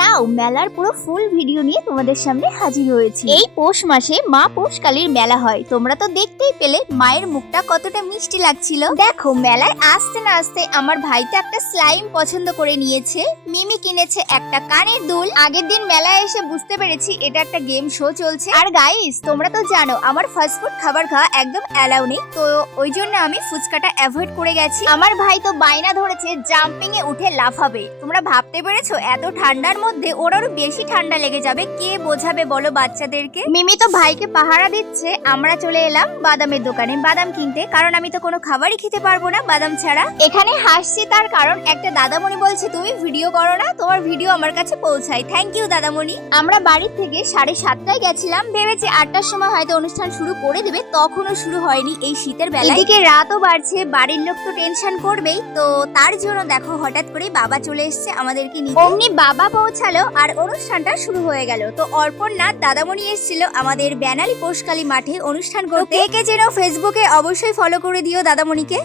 নাও মেলার পুরো full video নিয়ে তোমাদের সামনে হাজির হয়েছি। এই পৌষ মাসে মা পৌষকালীর মেলা হয়, তোমরা তো দেখতেই পেলে মায়ের মুখটা কতটা মিষ্টি লাগছিল। দেখো মেলায় আসতে না আসতে আমার ভাই তো একটা স্লাইম পছন্দ করে নিয়েছে, মিমি কিনেছে একটা কানের দুল। আগের দিন মেলায় এসে বুঝতে পেরেছি এটা একটা গেম শো চলছে। আর গাইস তোমরা তো জানো আমার ফাস্টফুড খাবার খাওয়া একদম অ্যালাউ নেই, তো ওই জন্য আমি ফুচকাটা অ্যাভয়েড করে গেছি। আমার ভাই তো বায়না ধরেছে জাম্পিং এ উঠে লাফাবে। তোমরা ভাবতে পেরেছো এত ঠান্ডার মধ্যে ওর আরো বেশি ঠান্ডা লেগে যাবে, কে বোঝাবে বলো বাচ্চাদেরকে। মিমি তো ভাইকে পাহারা দিচ্ছে। আমরা চলে এলাম বাদামের দোকানে বাদাম কিনতে, কারণ আমি তো কোনো খাবারই খেতে পারবো না বাদাম ছাড়া। এখানে হাসছি তার কারণ একটা দাদামণি বলছে তুমি ভিডিও করো না, তোমার ভিডিও আমার কাছে পৌঁছায়। Thank you Dadamoni. আমরা বাড়ি থেকে 7:30টায় গেছিলাম, ভেবেছি 8টার সময় হয়তো অনুষ্ঠান শুরু করে দেবে, তখনও শুরু হয়নি এই শীতের বেলায়। এদিকে রাতও বাড়ছে, বাড়ির লোক তো টেনশন করবেই, তো তার জন্য দেখো হঠাৎ করে বাবা চলে এসছে আমাদেরকে নিতে। অমনি বাবা পৌঁছালো আর অনুষ্ঠানটা শুরু হয়ে গেল। তো অর্পণা দাদামণি এসেছিল আমাদের বেনালি পৌষকালী মাঠে অনুষ্ঠান করতে। কে কে যেন ফেসবুকে অবশ্যই ফলো করে দিও দাদামণিকে।